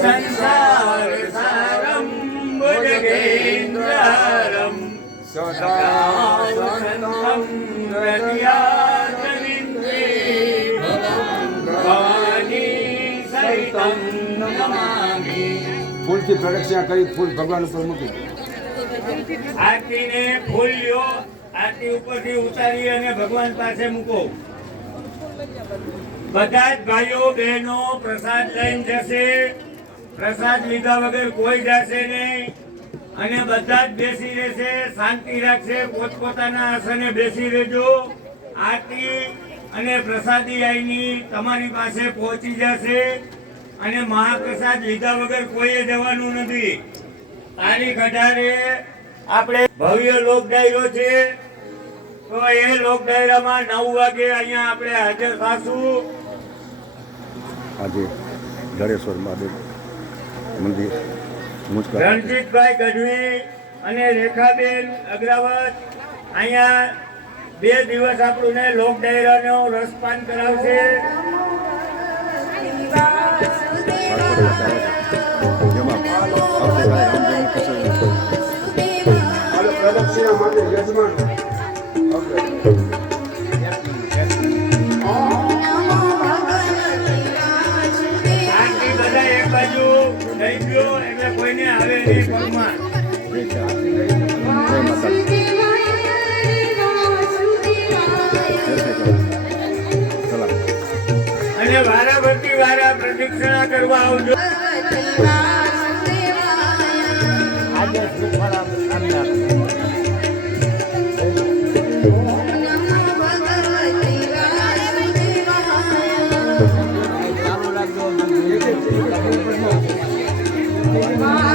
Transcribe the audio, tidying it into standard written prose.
संसार सारं भुजगेन्द्रहरं सदा सन्तं हृदयार्जनित्रे भवानी सहितं नमामि। फूल की प्रदक्षिणा करी फूल भगवान ऊपर मूकी आरती ने फूल लो आरती ઉપરથી ઉતારી અને ભગવાન પાસે મૂકો। બધા જ ભાઈઓ બહેનો પ્રસાદ લઈને જશે। પ્રસાદ લીધા વગર કોઈ જશે નહીં અને બધા જ બેસી રહેશે, શાંતિ રાખશે, પોતપોતાના આસને બેસી રહેજો। આરતી અને પ્રસાદી આઈની તમારી પાસે પહોંચી જશે અને મહાપ્રસાદ લીધા વગર કોઈએ જવાનું નથી। તારીખ 18 આપણે ભવ્ય લોક ડાયરો છે તો એ લોક ડાયરામાં 9 વાગે અહીંયા આપણે હાજર થશું। આજે જડેશ્વર મહાદેવ મંદિર રણજીતભાઈ ગઢવી અને રેખાબેન અગ્રવાલ અહીંયા 2 દિવસ આપણને લોક ડાયરાનો રસપાન કરાવશે। પ્રદક્ષિણા માટે યજમાન કોઈને આવે નહીં પગમાં અને વારાફરતી વારા પ્રદક્ષિણા કરવા આવજો। Bye.